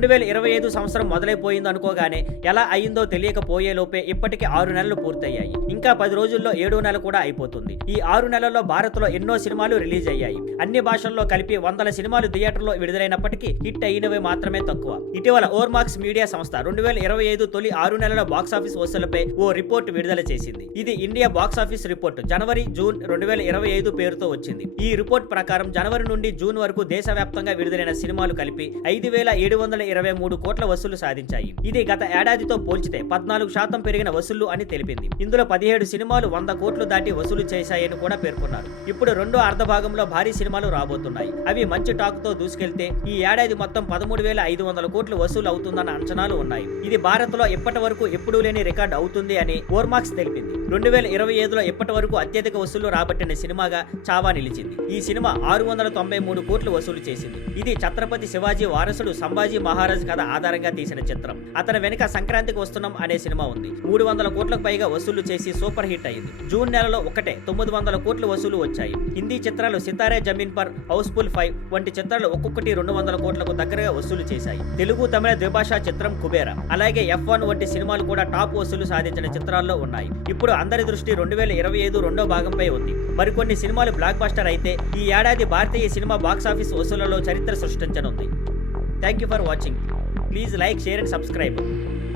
2025 సంవత్సరం మొదలైపోయింది అనుకోగానే ఎలా అయిందో తెలియకపోయేలోపే ఇప్పటికి 6 నెలలు పూర్తయ్యాయి. ఇంకా 10 రోజుల్లో 7వ నెల కూడా అయిపోతుంది. ఈ 6 నెలల్లో భారత్లో ఎన్నో సినిమాలు రిలీజ్ అయ్యాయి. అన్ని భాషల్లో కలిపి 100 సినిమాలు థియేటర్లో విడుదలైనప్పటికీ హిట్ అయినవి మాత్రమే తక్కువ. ఇటీవల ఓవర్మార్క్స్ మీడియా సంస్థ 2025 తొలి 6 నెలల బాక్సాఫీస్ వసూళ్లపై ఓ రిపోర్ట్ విడుదల చేసింది. ఇది ఇండియా బాక్సాఫీస్ రిపోర్ట్ జనవరి జూన్ 2025 పేరుతో వచ్చింది. ఈ రిపోర్ట్ ప్రకారం జనవరి నుండి జూన్ వరకు దేశవ్యాప్తంగా విడుదలైన సినిమాలు కలిపి 5,723 కోట్ల వసూలు సాధించాయి. ఇది గత ఏడాదితో పోల్చితే 14% పెరిగిన వసూళ్లు అని తెలిపింది. ఇందులో 17 సినిమాలు 100 కోట్లు దాటి వసూలు చేశాయని కూడా పేర్కొన్నారు. ఇప్పుడు రెండో అర్ధ భాగంలో భారీ సినిమాలు రాబోతున్నాయి. అవి మంచి టాక్ తో దూసుకెళ్తే ఈ ఏడాది మొత్తం 13,500 కోట్లు వసూలు అవుతుందన్న అంచనాలు ఉన్నాయి. ఇది భారత్ లో ఇప్పటి వరకు ఎప్పుడూ లేని రికార్డు అవుతుంది అని ఓవర్మార్క్స్ తెలిపింది. 2025లో ఇప్పటి వరకు అత్యధిక వసూళ్లు రాబట్టిన సినిమాగా చావా నిలిచింది. ఈ సినిమా 693 కోట్లు వసూలు చేసింది. ఇది ఛత్రపతి శివాజీ వారసుడు సంభాజీ మహారాజ్ కథ ఆధారంగా తీసిన చిత్రం. అతని వెనుక సంక్రాంతికి వస్తున్నాం అనే సినిమా ఉంది. 300 కోట్లకు పైగా వసూలు చేసి సూపర్ హిట్ అయింది. జూన్ నెలలో ఒకటే 900 కోట్లు వసూలు వచ్చాయి. హిందీ చిత్రాలు సితారే జమీన్ పర్, హౌస్ఫుల్ 5 వంటి చిత్రాలు ఒక్కొక్కటి 200 కోట్లకు దగ్గరగా వసూలు చేశాయి. తెలుగు తమిళ ద్విభాషా చిత్రం కుబేరా, అలాగే F1 వంటి సినిమాలు కూడా టాప్ వసూలు సాధించిన చిత్రాల్లో ఉన్నాయి. ఇప్పుడు అందరి దృష్టి 2025 రెండో భాగంపై ఉంది. మరికొన్ని సినిమాలు బ్లాక్ బస్టర్ అయితే ఈ ఏడాది భారతీయ సినిమా బాక్సాఫీస్ వసూళ్లలో చరిత్ర సృష్టించనుంది. Thank you for watching. Please like, share and subscribe.